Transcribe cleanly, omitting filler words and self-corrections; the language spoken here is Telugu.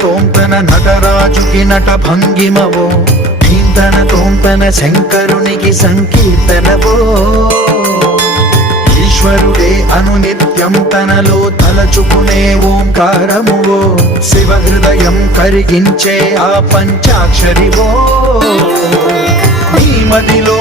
తోంతన నటరాజుకి నట భంగిమవో ధీంతన తోంతన శంకరునికి సంకీర్తనవో ఈశ్వరుడే అనునిత్యం తనలో తలచుకునే ఓంకారమువో శివ హృదయం కరిగించే ఆ పంచాక్షరివో నీ మదిలో